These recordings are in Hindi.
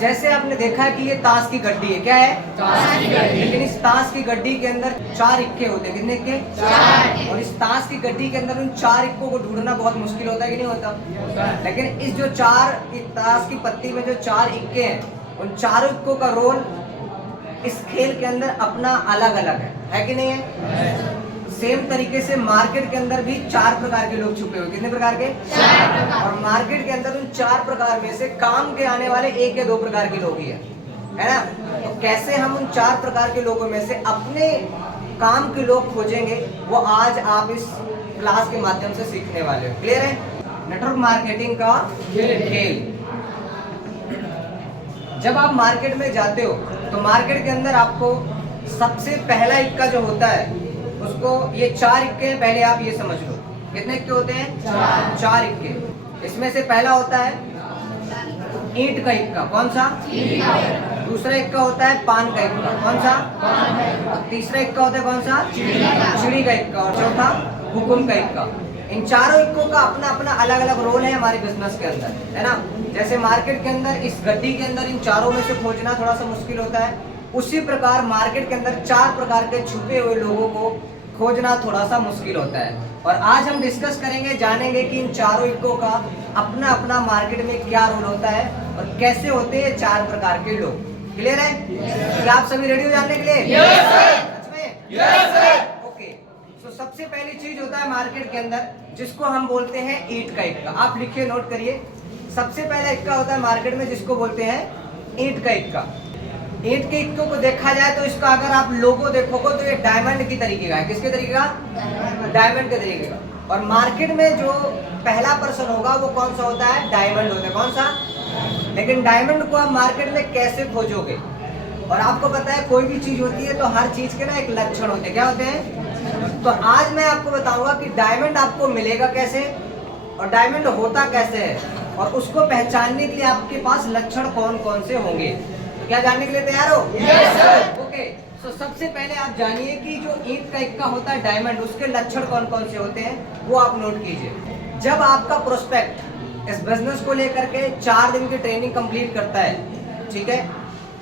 जैसे आपने देखा कि ये ताश की गड्डी है, क्या है? ताश की गड्डी। लेकिन इस ताश की गड्डी के अंदर 4 इक्के होते हैं, कितने इक्के? 4। और इस ताश की गड्डी के अंदर उन 4 इक्कों को ढूंढना बहुत मुश्किल होता है कि नहीं होता? लेकिन इस जो 4 ताश की पत्ती में जो 4 इक्के हैं, उन चारों इक्कों का रोल इस खेल के अंदर अपना अलग अलग है कि नहीं है? सेम तरीके से मार्केट के अंदर भी 4 प्रकार के लोग छुपे हुए, कितने प्रकार के? 4 प्रकार। और मार्केट के अंदर उन 4 प्रकार में से काम के आने वाले 1 या 2 प्रकार के लोग ही है ना? तो कैसे हम उन 4 प्रकार के लोगों में से अपने काम के लोग खोजेंगे, वो आज आप इस क्लास के माध्यम से सीखने वाले हो। क्लियर है? नेटवर्क मार्केटिंग का खेल। जब आप मार्केट में जाते हो तो मार्केट के अंदर आपको सबसे पहला इक्का जो होता है उसको, ये 4 इक्के हैं, पहले आप ये समझ लो। कितने इक्के होते हैं? 4 इक्के। इसमें से पहला होता है ईंट का इक्का, कौन सा? दूसरा इक्का होता है पान का इक्का, कौन सा? और तीसरा इक्का होता है कौन सा? चिड़ी का इक्का। और चौथा हुकुम का इक्का। इन चारों इक्कों का अपना अपना अलग अलग रोल है हमारे बिजनेस के अंदर, है ना? जैसे मार्केट के अंदर इस गड्डी के अंदर इन चारों में से खोजना थोड़ा सा मुश्किल होता है, उसी प्रकार मार्केट के अंदर 4 प्रकार के छुपे हुए लोगों को खोजना थोड़ा सा मुश्किल होता है। और आज हम डिस्कस करेंगे, जानेंगे कि इन चारों इक्कों का अपना अपना मार्केट में क्या रोल होता है और कैसे होते हैं 4 प्रकार के लोग। क्लियर है? क्या आप सभी रेडी हो जानने के लिए? सच में? ओके। तो सबसे पहली चीज होता है मार्केट के अंदर जिसको हम बोलते हैं ईंट का इक्का। आप लिखिए, नोट करिए। सबसे पहला इक्का होता है मार्केट में जिसको बोलते हैं ईंट का इक्का। ईंट के इक्कों को देखा जाए तो इसका अगर आप लोगो देखोगे तो ये डायमंड की तरीके का है। किसके तरीके का? डायमंड के तरीके का। और मार्केट में जो पहला पर्सन होगा वो कौन सा होता है? डायमंड होता है। कौन सा? लेकिन डायमंड को आप मार्केट में कैसे खोजोगे? और आपको पता है कोई भी चीज होती है तो हर चीज के ना एक लक्षण होते हैं। क्या होते हैं? तो आज मैं आपको बताऊंगा कि डायमंड आपको मिलेगा कैसे और डायमंड होता कैसे है, और उसको पहचानने के लिए आपके पास लक्षण कौन कौन से होंगे। क्या जानने के लिए तैयार हो? Yes sir. ओके। तो सबसे पहले आप जानिए कि जो ईंट का इक्का होता है डायमंड, उसके लक्षण कौन कौन से होते हैं वो आप नोट कीजिए। जब आपका प्रोस्पेक्ट इस बिजनेस को लेकर के 4 दिन की ट्रेनिंग कंप्लीट करता है, ठीक है,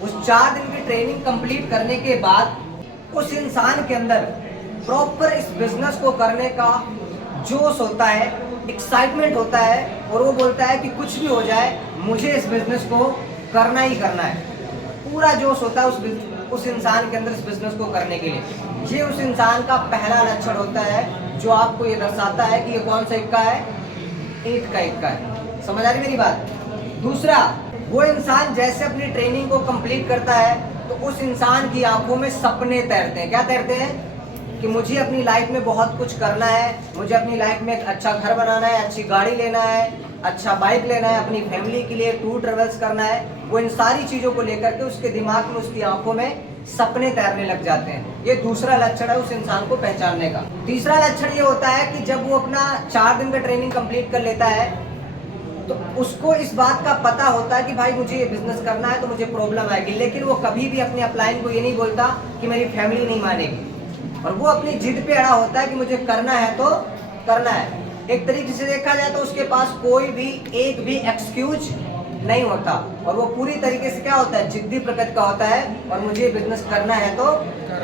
उस 4 दिन की ट्रेनिंग कंप्लीट करने के बाद उस इंसान के अंदर प्रॉपर इस बिजनेस को करने का जोश होता है, एक्साइटमेंट होता है, और वो बोलता है कि कुछ भी हो जाए मुझे इस बिजनेस को करना ही करना है। पूरा जोश होता है उस इंसान के अंदर इस बिजनेस को करने के लिए। ये उस इंसान का पहला लक्षण होता है जो आपको ये दर्शाता है कि ये कौन सा इक्का है? ईंट का इक्का है। समझ आ रही मेरी बात? दूसरा, वो इंसान जैसे अपनी ट्रेनिंग को कंप्लीट करता है तो उस इंसान की आंखों में सपने तैरते हैं। क्या तैरते हैं? कि मुझे अपनी लाइफ में बहुत कुछ करना है, मुझे अपनी लाइफ में एक अच्छा घर बनाना है, अच्छी गाड़ी लेना है, अच्छा बाइक लेना है, अपनी फैमिली के लिए टूर ट्रेवल्स करना है। वो इन सारी चीज़ों को लेकर के उसके दिमाग में, उसकी आंखों में सपने तैरने लग जाते हैं। ये दूसरा लक्षण है उस इंसान को पहचानने का। तीसरा लक्षण ये होता है कि जब वो अपना 4 दिन का ट्रेनिंग कंप्लीट कर लेता है तो उसको इस बात का पता होता है कि भाई मुझे ये बिजनेस करना है तो मुझे प्रॉब्लम आएगी, लेकिन वो कभी भी अपने अपलाइन को ये नहीं बोलता कि मेरी फैमिली नहीं मानेगी, और वो अपनी जिद पे अड़ा होता है कि मुझे करना है तो करना है। एक तरीके से देखा जाए तो उसके पास कोई भी एक भी एक्सक्यूज नहीं होता, और वो पूरी तरीके से क्या होता है? जिद्दी प्रकृति का होता है, और मुझे बिजनेस करना है तो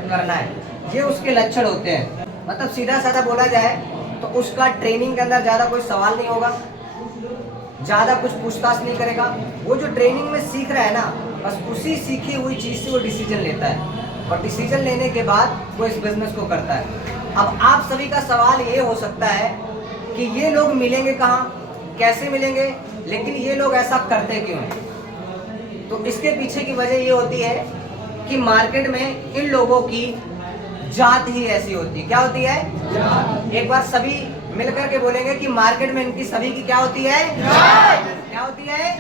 करना है। ये उसके लक्षण होते हैं। मतलब सीधा साधा बोला जाए तो उसका ट्रेनिंग के अंदर ज़्यादा कोई सवाल नहीं होगा, ज़्यादा कुछ पूछताछ नहीं करेगा। वो जो ट्रेनिंग में सीख रहा है ना, बस उसी सीखी हुई चीज़ से वो डिसीजन लेता है, और डिसीजन लेने के बाद वो इस बिजनेस को करता है। अब आप सभी का सवाल ये हो सकता है कि ये लोग मिलेंगे कहाँ, कैसे मिलेंगे, लेकिन ये लोग ऐसा करते क्यों हैं? तो इसके पीछे की वजह ये होती है कि मार्केट में इन लोगों की जात ही ऐसी होती है। क्या होती है? एक बार सभी मिलकर के बोलेंगे कि मार्केट में इनकी सभी की क्या होती है? क्या होती है?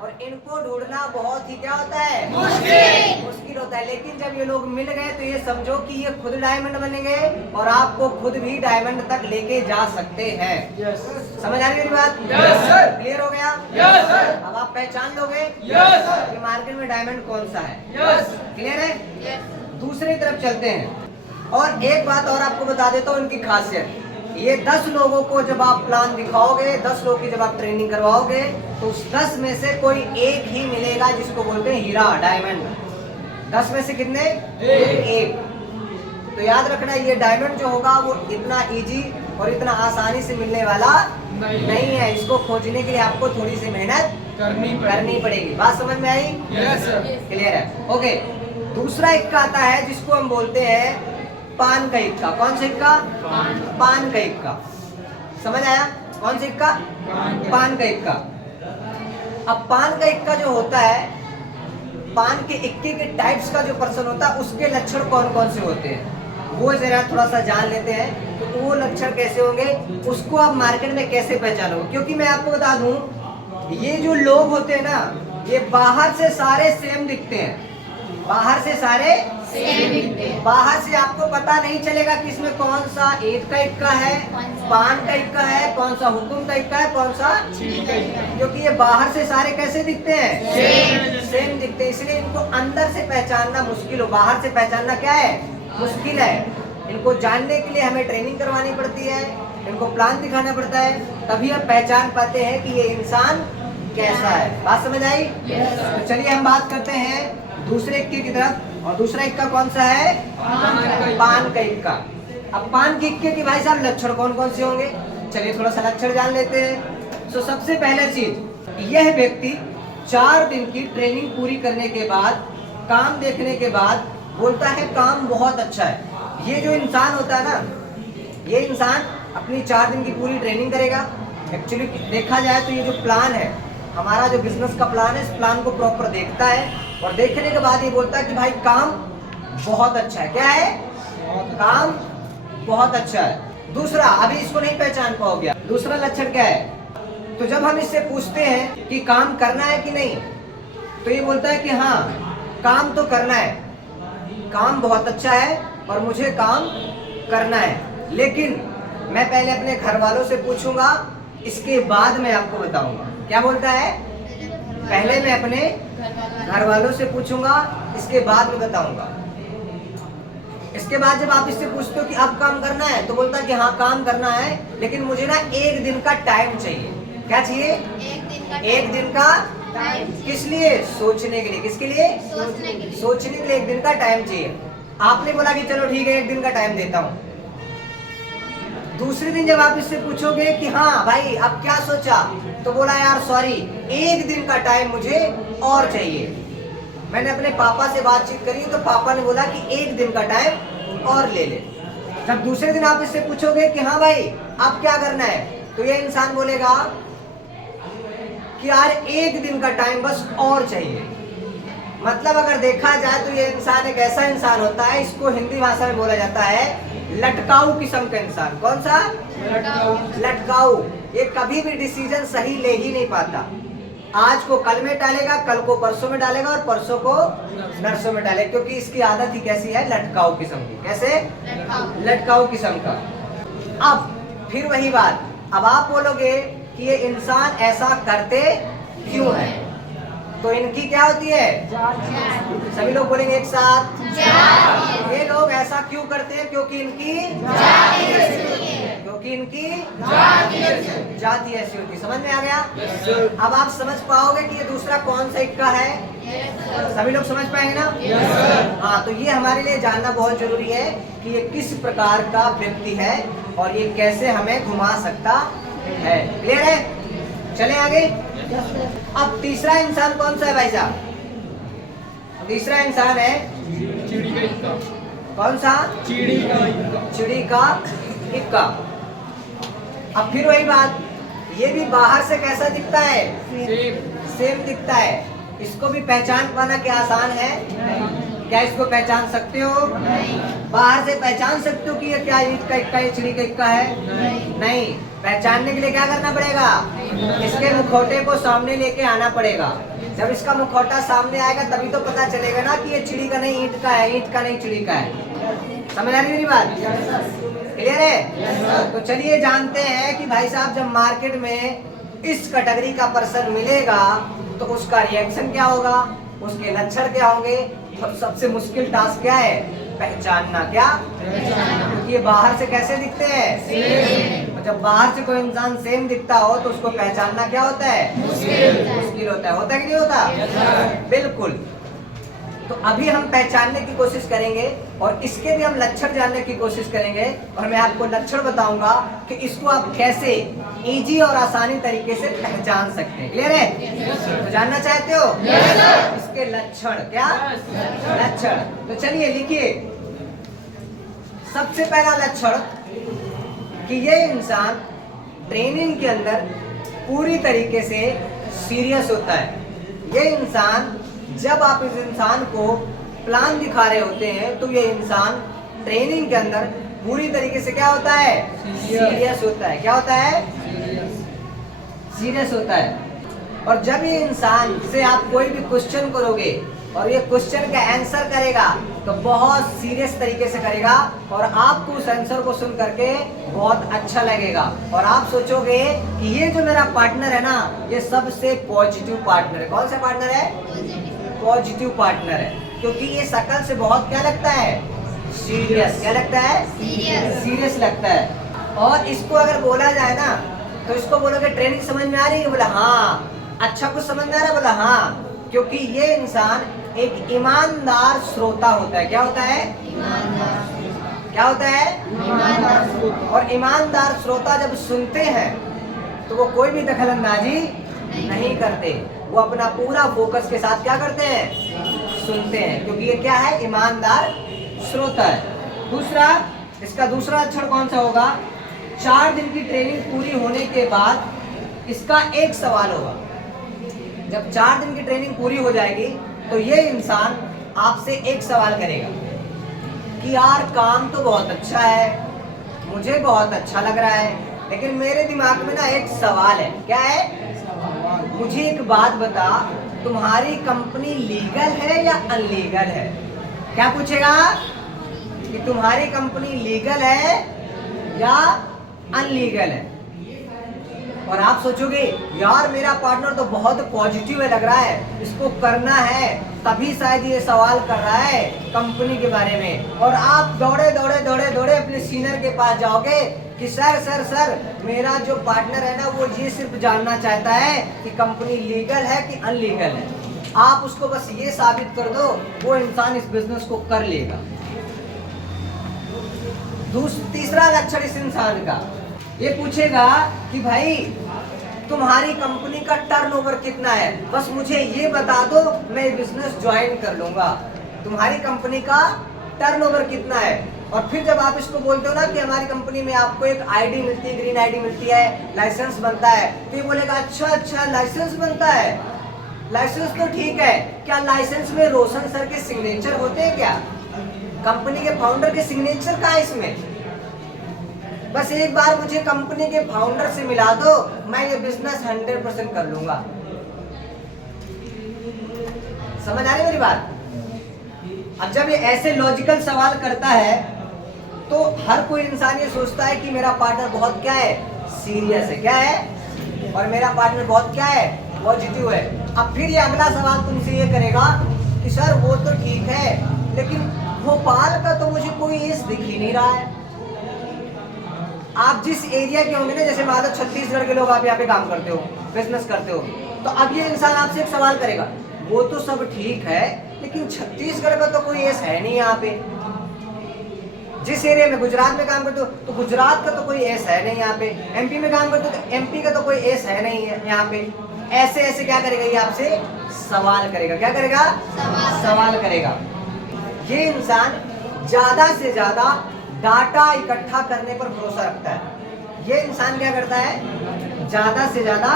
और इनको ढूंढना बहुत ही क्या होता है? मुश्किल होता है। लेकिन जब ये लोग मिल गए तो ये समझो कि ये खुद डायमंड बनेंगे और आपको खुद भी डायमंड तक लेके जा सकते हैं। समझ आ रही मेरी बात? क्लियर हो गया? अब आप पहचान लोगे कि मार्केट में डायमंड कौन सा है। क्लियर है? दूसरी तरफ चलते हैं, और एक बात और आपको बता देता हूँ इनकी खासियत। ये 10 लोगों को जब आप प्लान दिखाओगे, 10 लोगों की जब आप ट्रेनिंग करवाओगे, तो उस 10 में से कोई एक ही मिलेगा जिसको बोलते हैं हीरा, डायमंड। 10 में से कितने? एक। तो याद रखना, ये डायमंड जो होगा वो इतना इजी और इतना आसानी से मिलने वाला नहीं है। इसको खोजने के लिए आपको थोड़ी सी मेहनत करनी पड़ेगी। बात समझ में आई? Yes sir. क्लियर है? ओके। दूसरा इक्का आता है जिसको हम बोलते हैं पान का इक्का। कौन सा इक्का? पान का इक्का। समझ आया? कौन सा इक्का? पान का इक्का। अब पान का इक्का जो होता है, पान के इक्के के टाइप्स का जो पर्सन होता है उसके लक्षण कौन कौन से होते हैं वो जरा थोड़ा सा जान लेते हैं। तो वो लक्षण कैसे होंगे, उसको आप मार्केट में कैसे पहचानोगे? क्योंकि मैं आपको बता दूं, ये जो लोग होते हैं ना, ये बाहर से सारे सेम दिखते हैं। बाहर से सारे सेम दिखते हैं। बाहर से आपको पता नहीं चलेगा कि इसमें कौन सा ईंट का इक्का है, पान का इक्का है, कौन सा हुकुम का इक्का है, कौन सा, क्योंकि ये बाहर से सारे कैसे दिखते हैं? सेम दिखते हैं। इसलिए इनको अंदर से पहचानना मुश्किल हो, बाहर से पहचानना क्या है? मुश्किल है। इनको जानने के लिए हमें ट्रेनिंग करवानी पड़ती है, इनको प्लान दिखाना पड़ता है, तभी हम पहचान पाते हैं कि ये इंसान कैसा है। बात समझ आई? तो चलिए हम बात करते हैं दूसरे इक्के की तरफ। और दूसरा इक्का कौन सा है? पान का इक्का। अब पान के इक्के के भाई साहब लक्षण कौन कौन से होंगे? चलिए थोड़ा सा लक्षण जान लेते हैं। तो सबसे पहला चीज, यह व्यक्ति 4 दिन की ट्रेनिंग पूरी करने के बाद, काम देखने के बाद बोलता है काम बहुत अच्छा है। ये जो इंसान होता है ना, ये इंसान अपनी 4 दिन की पूरी ट्रेनिंग करेगा। एक्चुअली देखा जाए तो ये जो प्लान है, हमारा जो बिजनेस का प्लान है, इस प्लान को प्रॉपर देखता है और देखने के बाद ये बोलता है कि भाई काम बहुत अच्छा है। क्या है? काम बहुत अच्छा है। दूसरा, अभी इसको नहीं पहचान पाओगे। दूसरा लक्षण क्या है? तो जब हम इससे पूछते हैं कि काम करना है कि नहीं, तो ये बोलता है कि हाँ काम तो करना है, काम बहुत अच्छा है और मुझे काम करना है, लेकिन मैं पहले अपने घर वालों से पूछूंगा, इसके बाद मैं आपको बताऊंगा। क्या बोलता है? पहले मैं अपने घर वालों से पूछूंगा, इसके बाद मैं बताऊंगा। इसके बाद जब आप इससे पूछते हो कि अब काम करना है, तो बोलता है कि हाँ काम करना है, लेकिन मुझे ना 1 दिन का टाइम चाहिए। क्या चाहिए? 1 दिन का। किस लिए? सोचने के लिए। किसके लिए? सोचने के लिए 1 दिन का टाइम चाहिए। आपने बोला कि चलो ठीक है 1 दिन का टाइम देता हूँ। दूसरे दिन जब आप इससे पूछोगे कि हाँ भाई अब क्या सोचा, तो बोला यार सॉरी 1 दिन का टाइम मुझे और चाहिए। मैंने अपने पापा से बातचीत करी तो पापा ने बोला कि 1 दिन का टाइम और ले ले। जब दूसरे दिन आप इससे पूछोगे कि हाँ भाई अब क्या करना है, तो ये इंसान बोलेगा कि यार 1 दिन का टाइम बस और चाहिए। मतलब अगर देखा जाए तो ये इंसान एक ऐसा इंसान होता है, इसको हिंदी भाषा में बोला जाता है लटकाऊ किस्म का इंसान। कौन सा? लटकाऊ। ये कभी भी डिसीजन सही ले ही नहीं पाता। आज को कल में डालेगा, कल को परसों में डालेगा और परसों को नरसों में डालेगा, क्योंकि इसकी आदत ही कैसी है? लटकाऊ किस्म की। कैसे? लटकाऊ किस्म का। अब फिर वही बात, अब आप बोलोगे कि ये इंसान ऐसा करते क्यों है, तो इनकी क्या होती है? सभी लोग बोलेंगे एक साथ, ये लोग ऐसा क्यों करते हैं? क्योंकि इनकी जाति ऐसी होती। समझ में आ गया? अब आप समझ पाओगे कि ये दूसरा कौन सा इक्का है? सभी लोग समझ पाएंगे ना? हाँ, तो ये हमारे लिए जानना बहुत जरूरी है कि ये किस प्रकार का व्यक्ति है और ये कैसे हमें घुमा सकता है। क्लियर है? चले आगे। अब तीसरा इंसान कौन सा है भाई साहब? तीसरा इंसान है चिड़ी का इक्का। कौन सा? चिड़ी का इक्का। चिड़ी का इक्का। अब फिर वही बात, ये भी बाहर से कैसा दिखता है? सेम दिखता है। इसको भी पहचान पाना क्या आसान है? क्या इसको पहचान सकते हो? बाहर से पहचान सकते हो कि ये क्या ईंट का इक्का, ये चिड़ी का इक्का है? नहीं। पहचानने के लिए क्या करना पड़ेगा? इसके मुखौटे को सामने लेके आना पड़ेगा। जब इसका मुखौटा सामने आएगा तभी तो पता चलेगा ना कि ये चिड़ी का नहीं ईंट का है, ईंट का नहीं चिड़ी का है। समझ आ रही मेरी बात? क्लियर है? तो चलिए जानते हैं कि भाई साहब जब मार्केट में इस कैटेगरी का पर्सन मिलेगा तो उसका रिएक्शन क्या होगा, उसके लक्षण क्या होंगे। और सबसे मुश्किल टास्क क्या है? पहचानना। क्या? क्योंकि ये बाहर से कैसे दिखते हैं? और जब बाहर से कोई इंसान सेम दिखता हो तो उसको पहचानना क्या होता है? मुश्किल होता है कि नहीं होता? बिल्कुल। तो अभी हम पहचानने की कोशिश करेंगे और इसके भी हम लक्षण जानने की कोशिश करेंगे और मैं आपको लक्षण बताऊंगा कि इसको आप कैसे इजी और आसानी तरीके से पहचान सकते हैं। क्लियर है? तो जानना चाहते हो? इसके लक्षण। क्या लक्षण? तो चलिए लिखिए। सबसे पहला लक्षण कि ये इंसान ट्रेनिंग के अंदर पूरी तरीके से सीरियस होता है। ये इंसान, जब आप इस इंसान को प्लान दिखा रहे होते हैं तो ये इंसान ट्रेनिंग के अंदर पूरी तरीके से क्या होता है? सीरियस होता है। क्या होता है? सीरियस होता है। और जब ये इंसान से आप कोई भी क्वेश्चन करोगे और ये क्वेश्चन का आंसर करेगा तो बहुत सीरियस तरीके से करेगा और आपको उस आंसर को सुन करके बहुत अच्छा लगेगा और आप सोचोगे कि ये जो मेरा पार्टनर है ना, ये सबसे पॉजिटिव पार्टनर है। कौन सा पार्टनर है? पॉजिटिव पार्टनर है। क्योंकि ये शकल से बहुत क्या लगता है? सीरियस। क्या लगता है? सीरियस लगता है। और इसको अगर बोला जाए ना तो इसको बोलोगे ट्रेनिंग समझ में आ रही है? बोला हाँ। अच्छा कुछ समझ में आ रहा है? बोला हाँ। क्योंकि ये इंसान एक ईमानदार श्रोता होता है। क्या होता है? क्या होता है? और ईमानदार श्रोता जब सुनते हैं तो वो कोई भी दखलंदाजी नहीं करते। वो अपना पूरा फोकस के साथ क्या करते हैं? सुनते हैं। क्योंकि ये क्या है? ईमानदार श्रोता है। दूसरा, इसका दूसरा लक्षण कौन सा होगा? 4 दिन की ट्रेनिंग पूरी होने के बाद इसका एक सवाल होगा। जब 4 दिन की ट्रेनिंग पूरी हो जाएगी तो ये इंसान आपसे एक सवाल करेगा कि यार काम तो बहुत अच्छा है, मुझे बहुत अच्छा लग रहा है, लेकिन मेरे दिमाग में ना एक सवाल है। क्या है? मुझे एक बात बता, तुम्हारी कंपनी लीगल है या अनलीगल है? क्या पूछेगा? कि तुम्हारी कंपनी लीगल है या अनलीगल है? और आप सोचोगे यार मेरा पार्टनर तो बहुत पॉजिटिव है, लग रहा है इसको करना है, तभी शायद ये सवाल कर रहा है कंपनी के बारे में। और आप दौड़े दौड़े दौड़े दौड़े अपने सीनियर के पास जाओगे कि सर सर सर मेरा जो पार्टनर है ना वो ये सिर्फ जानना चाहता है कि कंपनी लीगल है कि अनलीगल है। आप उसको बस ये साबित कर दो, वो इंसान इस बिजनेस को कर लेगा। तीसरा लक्षण इस इंसान का ये पूछेगा कि भाई तुम्हारी कंपनी का टर्नओवर कितना है, बस मुझे ये बता दो, मैं बिजनेस ज्वाइन कर लूंगा। तुम्हारी कंपनी का टर्नओवर कितना है? और फिर जब आप इसको बोलते हो ना कि हमारी कंपनी में आपको एक आईडी मिलती है, ग्रीन आईडी मिलती है, लाइसेंस बनता है, तो ये बोलेगा अच्छा अच्छा लाइसेंस बनता है। लाइसेंस तो ठीक है, क्या लाइसेंस में रोशन सर के सिग्नेचर होते हैं? क्या कंपनी के फाउंडर के सिग्नेचर का है इसमें? बस एक बार मुझे कंपनी के फाउंडर से मिला दो, मैं ये बिजनेस 100% कर लूंगा। समझ आ रही मेरी बात? अब जब ये ऐसे लॉजिकल सवाल करता है तो हर कोई इंसान ये सोचता है कि मेरा पार्टनर बहुत क्या है? सीरियस है। क्या है? और मेरा पार्टनर बहुत क्या है? पॉजिटिव है। अब फिर ये अगला सवाल तुमसे ये करेगा कि सर वो तो ठीक है, लेकिन भोपाल का तो मुझे कोई एस दिख ही नहीं रहा है। आप जिस एरिया के होंगे ना, जैसे मान लो छत्तीसगढ़ के लोग, आप यहाँ पे काम करते हो, बिजनेस करते हो, तो अब ये इंसान आपसे एक सवाल करेगा, वो तो सब ठीक है लेकिन छत्तीसगढ़ का तो कोई एस है नहीं यहाँ पे। जिस एरिया में गुजरात में काम करते हो तो गुजरात का तो कोई एस है नहीं यहाँ पे। एमपी में काम करते हो तो एमपी का तो कोई एस है नहीं है यहाँ पे। ऐसे ऐसे क्या करेगा? ये आपसे सवाल करेगा। क्या करेगा? सवाल करेगा। ये इंसान ज्यादा से ज्यादा डाटा इकट्ठा करने पर भरोसा रखता है। ये इंसान क्या करता है? ज्यादा से ज्यादा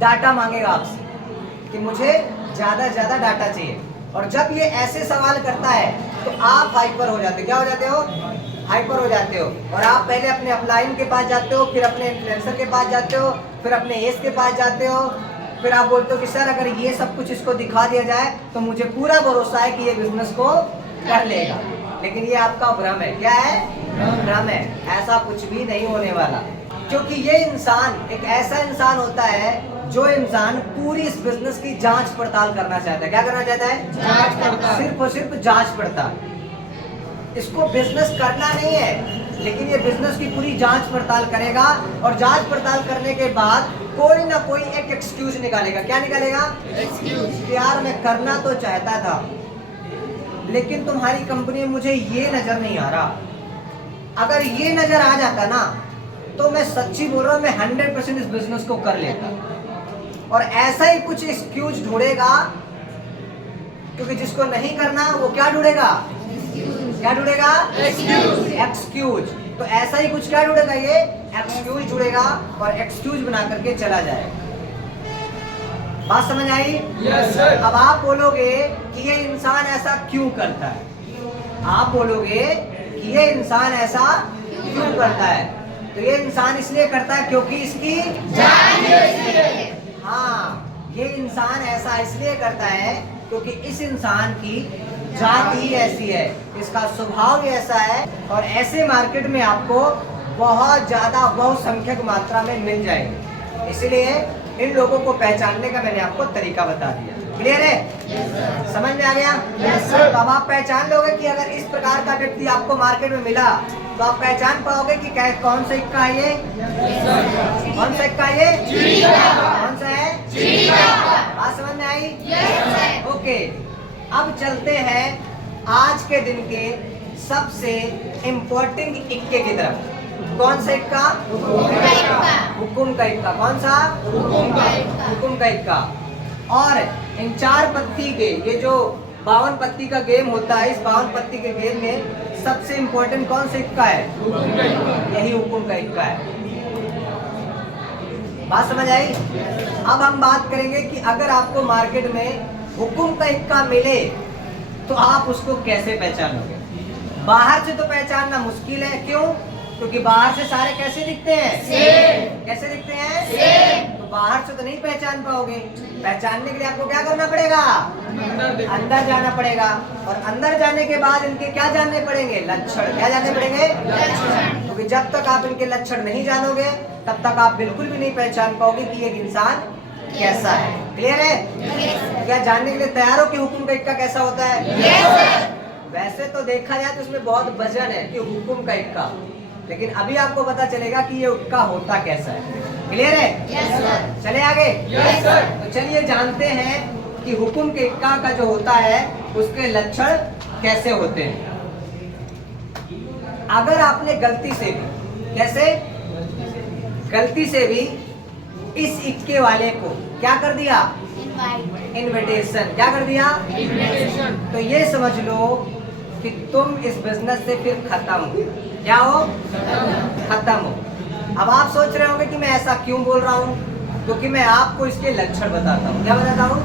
डाटा मांगेगा आपसे कि मुझे ज्यादा से ज्यादा डाटा चाहिए। और जब ये ऐसे सवाल करता है तो आप हाइपर हो जाते हो। क्या हो जाते हो? हाइपर हो जाते हो। और आप पहले अपने अपलाइन के पास जाते हो, फिर अपने इन्फ्लुएंसर के पास जाते हो, फिर अपने एस के पास जाते हो, फिर आप बोलते हो कि सर अगर ये सब कुछ इसको दिखा दिया जाए तो मुझे पूरा भरोसा है कि ये बिजनेस को कर लेगा। लेकिन ये आपका भ्रम है। क्या है? भ्रम है। ऐसा कुछ भी नहीं होने वाला, क्योंकि ये इंसान एक ऐसा इंसान होता है जो इंसान पूरी इस बिजनेस की जांच पड़ताल करना चाहता है। क्या करना चाहता है? जांच पड़ताल। सिर्फ और सिर्फ जांच पड़ताल। इसको बिजनेस करना नहीं है, लेकिन ये बिजनेस की पूरी जांच पड़ताल करेगा और जांच पड़ताल करने के बाद कोई ना कोई एक एक्सक्यूज निकालेगा। क्या निकालेगा? एक्सक्यूज। यार मैं करना तो चाहता था, लेकिन तुम्हारी कंपनी में मुझे ये नजर नहीं आ रहा। अगर ये नजर आ जाता ना तो मैं सच्ची बोल रहा हूँ, मैं 100% इस बिजनेस को कर लेता। और ऐसा ही कुछ एक्सक्यूज ढूंढेगा, क्योंकि जिसको नहीं करना वो क्या ढूंढेगा? क्या ढूंढेगा? एक्सक्यूज। तो ऐसा ही कुछ क्या ढूंढेगा? ये एक्सक्यूज ढूंढेगा और एक्सक्यूज बना करके चला जाएगा। बात समझ आई? Yes sir. अब आप बोलोगे कि ये इंसान ऐसा क्यों करता है? आप बोलोगे कि ये इंसान ऐसा क्यों करता है? तो ये इंसान इसलिए करता है क्योंकि इसकी हाँ, ये इंसान ऐसा इसलिए करता है क्योंकि इस इंसान की जात ही ऐसी है, इसका स्वभाव ही ऐसा है। और ऐसे मार्केट में आपको बहुत ज्यादा बहुसंख्यक मात्रा में मिल जाएंगे। इसलिए इन लोगों को पहचानने का मैंने आपको तरीका बता दिया। क्लियर है? समझ में आ गया? तो अब आप पहचान लोगे कि अगर इस प्रकार का व्यक्ति आपको मार्केट में मिला तो आप पहचान पाओगे कि कौन सा इक्का है ये? कौन सा इक्का है ये? कौन सा है? बात समझ में आई? ओके, अब चलते हैं आज के दिन के सबसे इम्पोर्टेंट इक्के की तरफ। कौन सा इक्का? हुकुम का इक्का। कौन सा? हुकुम का इक्का। और इन 4 पत्ती के, ये जो 52 पत्ती का गेम होता है, इस 52 पत्ती के गेम में सबसे इम्पोर्टेंट कौन सा इक्का है? यही हुकुम का इक्का है। बात समझ आई? अब हम बात करेंगे कि अगर आपको मार्केट में हुकुम का इक्का मिले तो आप उसको कैसे पहचानोगे? बाहर से तो पहचानना मुश्किल है। क्यों? क्योंकि बाहर से सारे कैसे दिखते हैं? कैसे दिखते हैं? तो बाहर से तो नहीं पहचान पाओगे। पहचानने के लिए आपको क्या करना पड़ेगा? अंदर जाना पड़ेगा। और अंदर जाने के बाद इनके क्या जानने पड़ेंगे? लक्षण। क्या जानने पड़ेंगे? क्योंकि जब तक आप इनके लक्षण नहीं जानोगे तब तक आप बिल्कुल भी नहीं पहचान पाओगे कि एक इंसान कैसा है। क्लियर है? क्या जानने के लिए तैयार हो कि हुकुम का इक्का कैसा होता है? वैसे तो देखा जाए तो उसमें बहुत वजन है कि हुकुम का इक्का, लेकिन अभी आपको पता चलेगा कि ये इक्का होता कैसा है। क्लियर है? चले आगे। तो चलिए जानते हैं कि हुकुम के इक्का का जो होता है उसके लक्षण कैसे होते हैं। अगर आपने गलती से भी, कैसे गलती से भी इस इक्के वाले को क्या कर दिया? इनविटेशन। क्या कर दिया? इन्विटेशन। तो ये समझ लो कि तुम इस बिजनेस से फिर खत्म हो। क्या हो? खत्म हो। अब आप सोच रहे होंगे कि मैं ऐसा क्यों बोल रहा हूँ? क्योंकि मैं आपको इसके लक्षण बताता हूँ। क्या बताता हूँ?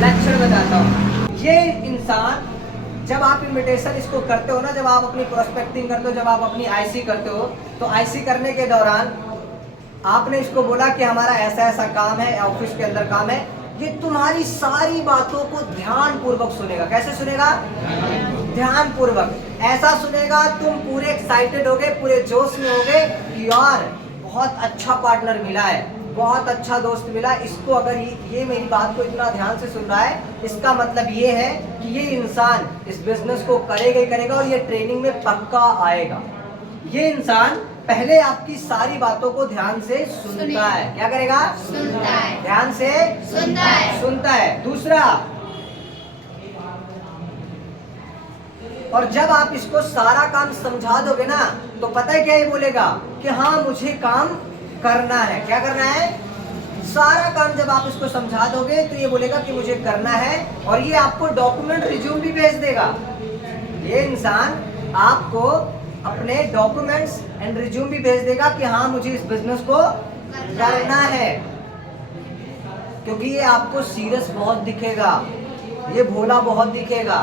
लक्षण बताता हूँ। ये इंसान, जब आप इनविटेशन इसको करते हो ना, जब आप अपनी प्रोस्पेक्टिंग करते हो, जब आप अपनी आईसी करते हो, तो आईसी करने के दौरान आपने इसको बोला कि हमारा ऐसा ऐसा काम है, ऑफिस के अंदर काम है, ये तुम्हारी सारी बातों को ध्यान पूर्वक सुनेगा। कैसे सुनेगा? ध्यान पूर्वक। ऐसा सुनेगा तुम पूरे एक्साइटेड होगे, पूरे जोश में होगे कि यार बहुत अच्छा पार्टनर मिला है, बहुत अच्छा दोस्त मिला। इसको अगर ये मेरी बात को इतना ध्यान से सुन रहा है, इसका मतलब ये है कि ये इंसान इस बिजनेस को करेगा ही करेगा और ये ट्रेनिंग में पक्का आएगा। ये इंसान पहले आपकी सारी बातों को ध्यान से सुनता है। क्या करेगा? सुनता है। ध्यान से सुनता है। दूसरा, और जब आप इसको सारा काम समझा दोगे ना तो पता है क्या ये बोलेगा? कि हाँ मुझे काम करना है। क्या करना है? सारा काम जब आप इसको समझा दोगे तो ये बोलेगा कि मुझे करना है, और ये आपको डॉक्यूमेंट रिज्यूम भी भेज देगा। ये इंसान आपको अपने डॉक्यूमेंट्स एंड रिज्यूम भी भेज देगा कि हाँ मुझे इस बिजनेस को करना है, क्योंकि ये आपको सीरियस बहुत दिखेगा, ये भोला बहुत दिखेगा।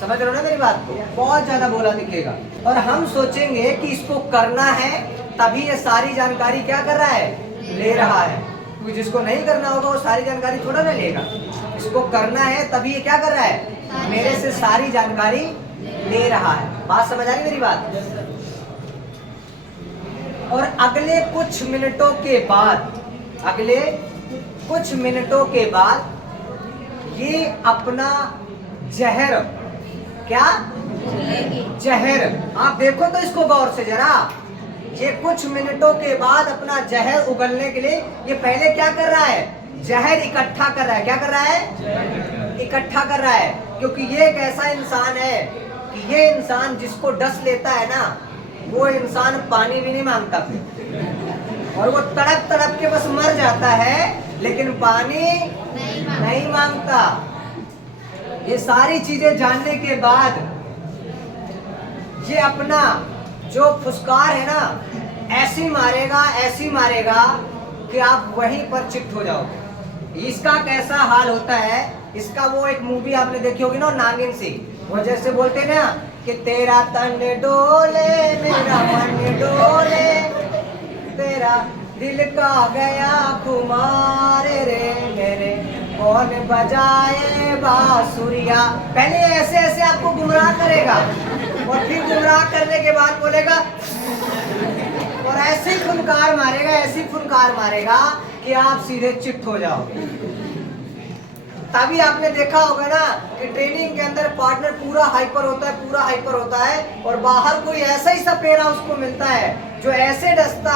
समझ रहे हो ना मेरी बात को? बहुत ज्यादा भोला दिखेगा। और हम सोचेंगे कि इसको करना है, तभी ये सारी जानकारी क्या कर रहा है? ले रहा है। क्योंकि जिसको नहीं करना होगा वो सारी जानकारी थोड़ा ना लेगा। इसको करना है तभी ये क्या कर रहा है? मेरे से सारी जानकारी ले रहा है। बात समझ आ रही मेरी बात? और अगले कुछ मिनटों के बाद ये अपना जहर, क्या जहर। आप देखो तो इसको गौर से जरा, ये कुछ मिनटों के बाद अपना जहर उगलने के लिए ये पहले क्या कर रहा है, जहर इकट्ठा कर रहा है। क्या कर रहा है, इकट्ठा कर रहा है। क्योंकि ये एक ऐसा इंसान है कि ये इंसान जिसको डस लेता है ना, वो इंसान पानी भी नहीं मांगता फिर, और वो तड़प तड़प के बस मर जाता है, लेकिन पानी नहीं मांगता। ये सारी चीजें जानने के बाद ये अपना जो फुसकार है ना, ऐसी मारेगा कि आप वहीं पर चित्त हो जाओगे। इसका कैसा हाल होता है, इसका वो एक मूवी आपने देखी होगी ना, नागिन सी, वो जैसे बोलते ना कि तेरा तन डोले मेरा मन डोले, तेरा दिल का गया खुमार रे मेरे, कौन बजाए बांसुरिया। पहले ऐसे ऐसे आपको गुमराह करेगा, और फिर गुमराह करने के बाद बोलेगा, और ऐसी फुनकार मारेगा कि आप सीधे चित्त हो जाओगे। तभी आपने देखा होगा ना कि ट्रेनिंग के अंदर पार्टनर पूरा हाइपर होता है, और बाहर कोई ऐसा ही सपेरा उसको मिलता है जो ऐसे डसता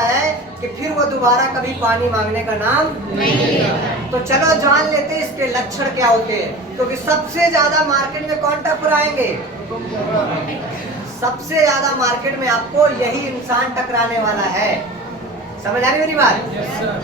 है कि फिर वो दोबारा कभी पानी मांगने का नाम नहीं लेता। तो चलो जान लेते हैं इसके लक्षण क्या होते हैं। क्योंकि सबसे ज्यादा मार्केट में कौन टकराएंगे, सबसे ज्यादा मार्केट में आपको यही इंसान टकराने वाला है। समझ आ रही मेरी बात?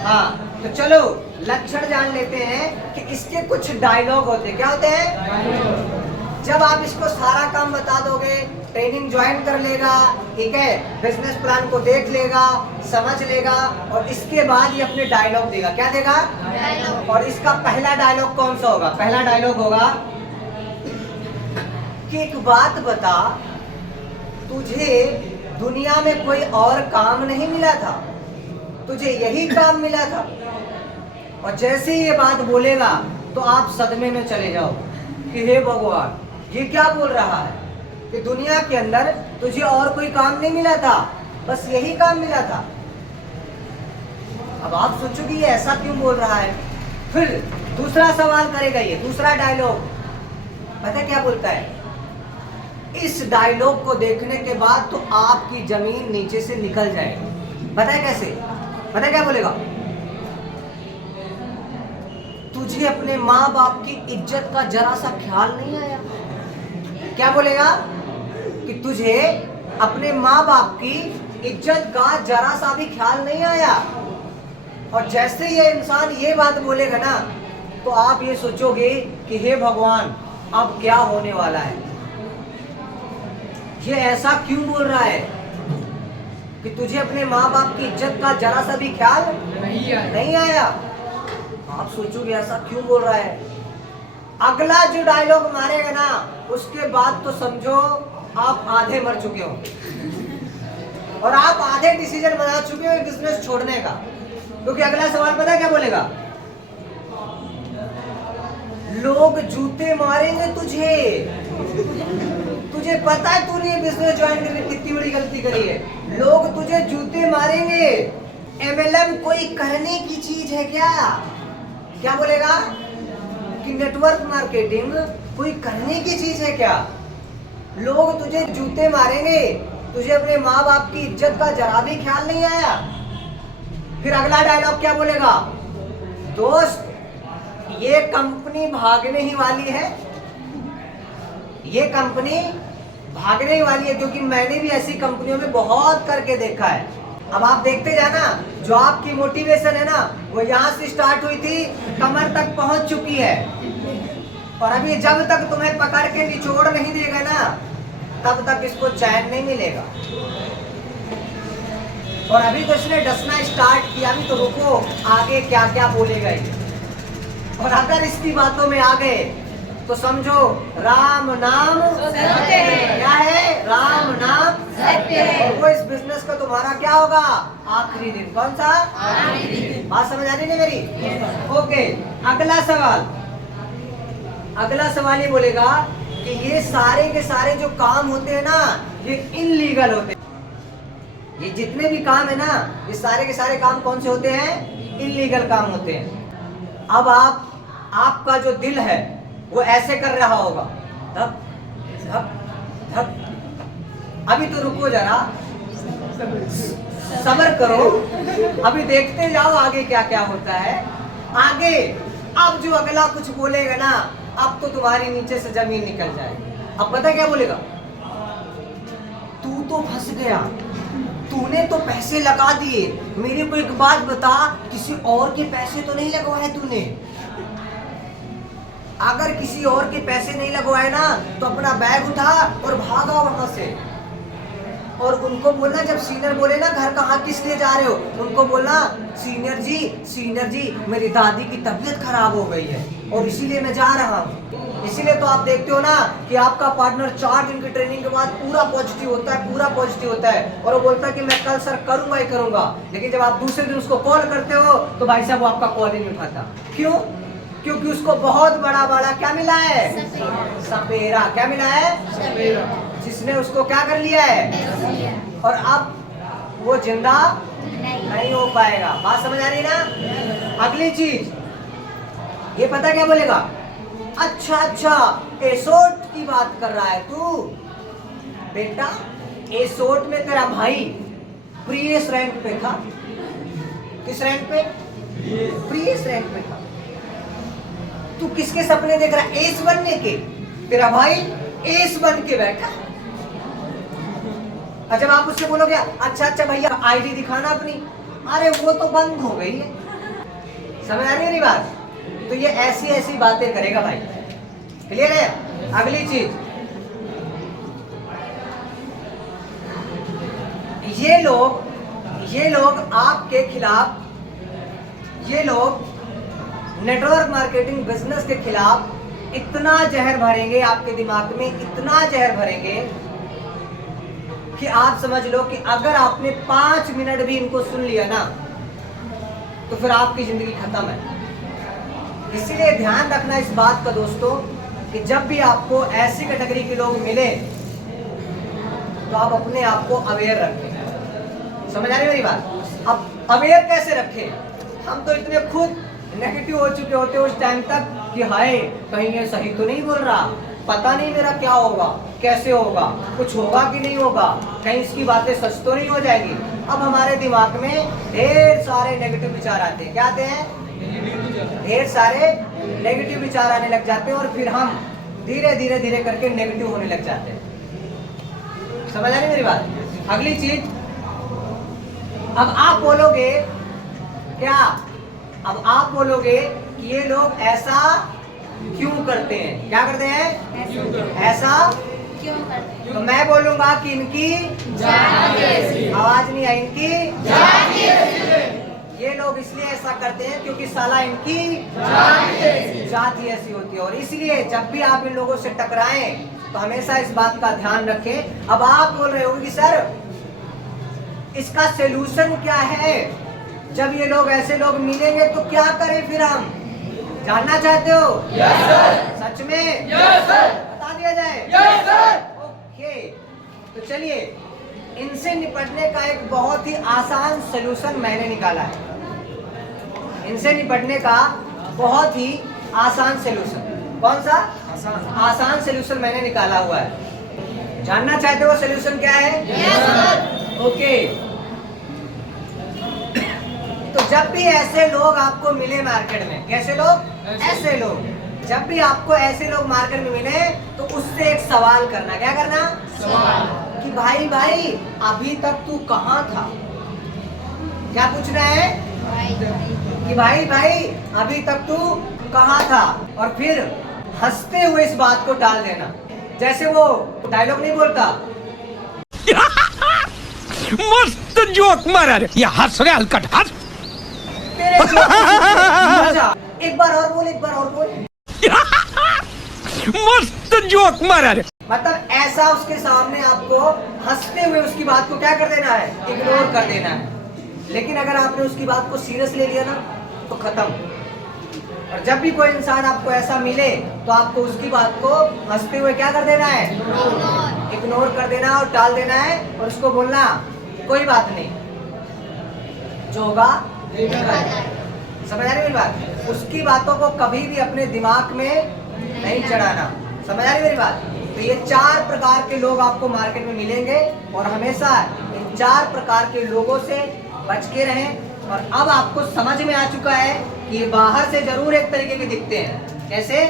हाँ, तो चलो लक्षण जान लेते हैं कि इसके कुछ डायलॉग होते हैं। क्या होते हैं? जब आप इसको सारा काम बता दोगे, ट्रेनिंग ज्वाइन कर लेगा, ठीक है, बिजनेस प्लान को देख लेगा, समझ लेगा, और इसके बाद ये अपने डायलॉग देगा। क्या देगा? डायलॉग। और इसका पहला डायलॉग कौन सा होगा? पहला डायलॉग होगा कि एक बात बता, तुझे दुनिया में कोई और काम नहीं मिला था, तुझे यही काम मिला था। और जैसे ही ये बात बोलेगा तो आप सदमे में चले जाओ कि हे भगवान, ये क्या बोल रहा है कि दुनिया के अंदर तुझे और कोई काम नहीं मिला था, बस यही काम मिला था। अब आप सोचोगे ये ऐसा क्यों बोल रहा है। फिर दूसरा सवाल करेगा, ये दूसरा डायलॉग पता क्या बोलता है? इस डायलॉग को देखने के बाद तो आपकी जमीन नीचे से निकल जाएगी। पता है कैसे? पता है क्या बोलेगा? तुझे अपने माँ बाप की इज्जत का जरा सा ख्याल नहीं आया। क्या बोलेगा? कि तुझे अपने माँ बाप की इज्जत का जरा सा भी ख्याल नहीं आया। और जैसे ये इंसान ये बात बोलेगा ना, तो आप ये सोचोगे कि हे भगवान, अब क्या होने वाला है। ये ऐसा क्यों बोल रहा है कि तुझे अपने माँ बाप की इज्जत का जरा सा भी ख्याल नहीं आया। आप सोचोगे ऐसा क्यों बोल रहा है। अगला जो डायलॉग मारेगा ना, उसके बाद तो समझो आप आधे मर चुके हो, और आप आधे डिसीजन बना चुके हो बिजनेस छोड़ने का। क्योंकि अगला सवाल पता है क्या बोलेगा? लोग जूते मारेंगे तुझे, तुझे पता है तूने ये बिजनेस ज्वाइन करके कितनी बड़ी गलती करी है। लोग तुझे जूते मारेंगे। एमएलएम कोई करने की चीज है क्या? क्या बोलेगा? कि नेटवर्क मार्केटिंग कोई करने की चीज है क्या? लोग तुझे जूते मारेंगे, तुझे अपने माँ बाप की इज्जत का जरा भी ख्याल नहीं आया। फिर अगला डायलॉग क्या बोलेगा? दोस्त, ये कंपनी भागने ही वाली है, ये कंपनी भागने ही वाली है। क्योंकि मैंने भी ऐसी कंपनियों में बहुत करके देखा है। अब आप देखते जाना, जो आपकी मोटिवेशन है ना, वो यहाँ से स्टार्ट हुई थी, कमर तक पहुंच चुकी है। और अभी जब तक तुम्हें पकड़ के निचोड़ नहीं देगा ना, तब तक इसको चैन नहीं मिलेगा। और अभी तो इसने डसना स्टार्ट किया, अभी तो रुको, आगे क्या क्या बोलेगा ये। और अगर इसकी बातों में आ गए तो समझो राम नाम सत्य है। क्या है? राम नाम सत्य है। और वो इस बिजनेस का तुम्हारा क्या होगा? आखिरी दिन। कौन सा? आखिरी दिन। बात समझ आ रही है मेरी? ओके, अगला सवाल। अगला सवाल ये बोलेगा कि ये सारे के सारे जो काम होते हैं ना, ये इनलीगल होते हैं। ये जितने भी काम है ना, ये सारे के सारे काम कौन से होते हैं? इनलीगल काम होते हैं। अब आपका जो दिल है वो ऐसे कर रहा होगा, तब धक। अभी तो रुको जरा, सब्र करो, अभी देखते जाओ आगे क्या क्या होता है। आगे अब जो अगला कुछ बोलेगा ना, अब तो तुम्हारी नीचे से जमीन निकल जाएगी। अब पता क्या बोलेगा, तू तो फंस गया, तूने तो पैसे लगा दिए, मेरे को एक बात बता, किसी और के पैसे तो नहीं लगवाए तूने? अगर किसी और के पैसे नहीं लगवाए ना, तो अपना बैग उठा और भागा वहां से। और उनको बोलना, जब सीनियर बोले ना घर कहाँ किस लिए जा रहे हो, उनको बोलना, सीनियर जी मेरी दादी की तबीयत खराब हो गई है और इसीलिए मैं जा रहा हूँ। इसीलिए तो आप देखते हो ना कि आपका पार्टनर 4 दिन की ट्रेनिंग के बाद पूरा पॉजिटिव होता है और वो बोलता है कि मैं कल सर करूंगा ही करूंगा। लेकिन जब आप दूसरे दिन उसको कॉल करते हो तो भाई साहब वो आपका कॉल ही नहीं उठाता। क्यों? क्योंकि उसको बहुत बड़ा क्या मिला है? सपेरा। क्या मिला है? सपेरा। जिसने उसको क्या कर लिया है, और अब वो जिंदा नहीं हो पाएगा। बात समझ आ रही ना? अगली चीज ये पता क्या बोलेगा, अच्छा एसोट की बात कर रहा है तू बेटा, एसोट में तेरा भाई प्रीवियस रैंक पे था। किस रैंक पे? प्रीवियस रैंक पे था। तू किसके सपने देख रहा है? एस बनने के। तेरा भाई एस बन के बैठा। अच्छा, जब आप उससे बोलोगे अच्छा भैया आईडी दिखाना अपनी, अरे वो तो बंद हो गई है। समझ आ रही है मेरी बात? तो ये ऐसी बातें करेगा भाई। क्लियर है? अगली चीज, ये लोग आपके खिलाफ, ये लोग नेटवर्क मार्केटिंग बिजनेस के खिलाफ इतना जहर भरेंगे आपके दिमाग में, इतना जहर भरेंगे कि आप समझ लो कि अगर आपने 5 मिनट भी इनको सुन लिया ना, तो फिर आपकी जिंदगी खत्म है। इसीलिए ध्यान रखना इस बात का दोस्तों, कि जब भी आपको ऐसी कैटेगरी के लोग मिले तो आप अपने आप को अवेयर रखें। समझ आ रही मेरी बात? अब अवेयर कैसे रखें? हम तो इतने खुद नेगेटिव हो चुके होते उस टाइम तक कि हाय कहीं ये सही तो नहीं बोल रहा, पता नहीं मेरा क्या होगा, कैसे होगा, कुछ होगा कि नहीं होगा, कहीं इसकी बातें सच तो नहीं हो जाएगी। अब हमारे दिमाग में ढेर सारे नेगेटिव विचार आते हैं। क्या आते हैं? ढेर सारे नेगेटिव विचार आने लग जाते हैं और फिर हम धीरे करके नेगेटिव होने लग जाते हैं। समझ आ रही मेरी बात? अगली चीज, अब आप बोलोगे क्या? अब आप बोलोगे कि ये लोग ऐसा क्यों करते हैं? क्या करते हैं? ऐसा क्यों करते हैं? तो मैं बोलूंगा कि इनकी आवाज नहीं आई, इनकी ये लोग इसलिए ऐसा करते हैं क्योंकि साला इनकी जात ही ऐसी होती है। और इसलिए जब भी आप इन लोगों से टकराएं तो हमेशा इस बात का ध्यान रखें। अब आप बोल रहे होंगे कि सर इसका सलूशन क्या है? जब ये लोग ऐसे लोग मिलेंगे तो क्या करें फिर हम? जानना चाहते हो? Yes sir. सच में? Yes sir. बता दिया जाए? Yes sir. ओके, तो चलिए इनसे निपटने का एक बहुत ही आसान सलूशन मैंने निकाला है। इनसे निपटने का बहुत ही आसान सलूशन। कौन सा? आसान सलूशन मैंने निकाला हुआ है। जानना चाहते हो सलूशन क्या है? Yes sir. ओके, तो जब भी ऐसे लोग आपको मिले मार्केट में, कैसे लोग? ऐसे लोग, जब भी आपको ऐसे लोग मार्केट में मिले तो उससे एक सवाल करना। क्या करना? सवाल। कि भाई अभी तक तू कहाँ था? क्या पूछ रहे हैं? कि भाई अभी तक तू कहाँ था? और फिर हंसते हुए इस बात को टाल देना। जैसे वो डायलॉग नहीं बोलता, मस्त जोक मारा रे, ये हंस रहे हलकट हंस। तेरे मजा। एक बार और बोल। मस्त जोक मारा रे। मतलब ऐसा उसके सामने आपको हंसते हुए उसकी बात को क्या कर देना है? इग्नोर कर देना है। लेकिन अगर आपने उसकी बात को सीरियस ले लिया ना तो खत्म। और जब भी कोई इंसान आपको ऐसा मिले तो आपको उसकी बात को हंसते हुए क्या कर देना है? इग्नोर कर देना और टाल देना है और उसको बोलना कोई बात नहीं, जो होगा समझ आ रही मेरी बात? उसकी बातों को कभी भी अपने दिमाग में नहीं चढ़ाना। समझ आ रही मेरी बात? तो ये 4 प्रकार के लोग आपको मार्केट में मिलेंगे और हमेशा इन 4 प्रकार के लोगों से बच के रहें। और अब आपको समझ में आ चुका है कि ये बाहर से जरूर एक तरीके के दिखते हैं। कैसे?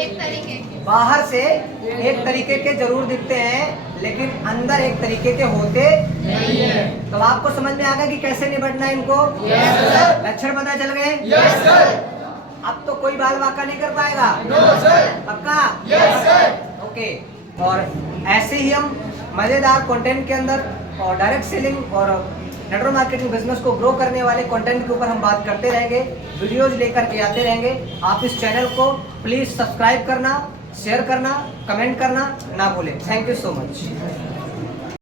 एक तरीके के। बाहर से एक तरीके के जरूर दिखते हैं, लेकिन अंदर एक तरीके के होते नहीं है। तो आपको समझ में आ गया कि कैसे निपटना है इनको। Yes, sir. लक्षण पता चल गए। Yes, sir. अब तो कोई बाल वाका नहीं कर पाएगा। No, sir. पक्का? Yes, sir. ओके। और ऐसे ही हम मजेदार कंटेंट के अंदर और डायरेक्ट सेलिंग और नेटवर्क मार्केटिंग बिजनेस को ग्रो करने वाले कंटेंट के ऊपर हम बात करते रहेंगे, वीडियोज लेकर के आते रहेंगे। आप इस चैनल को प्लीज सब्सक्राइब करना, शेयर करना, कमेंट करना ना भूलें। Thank you so much.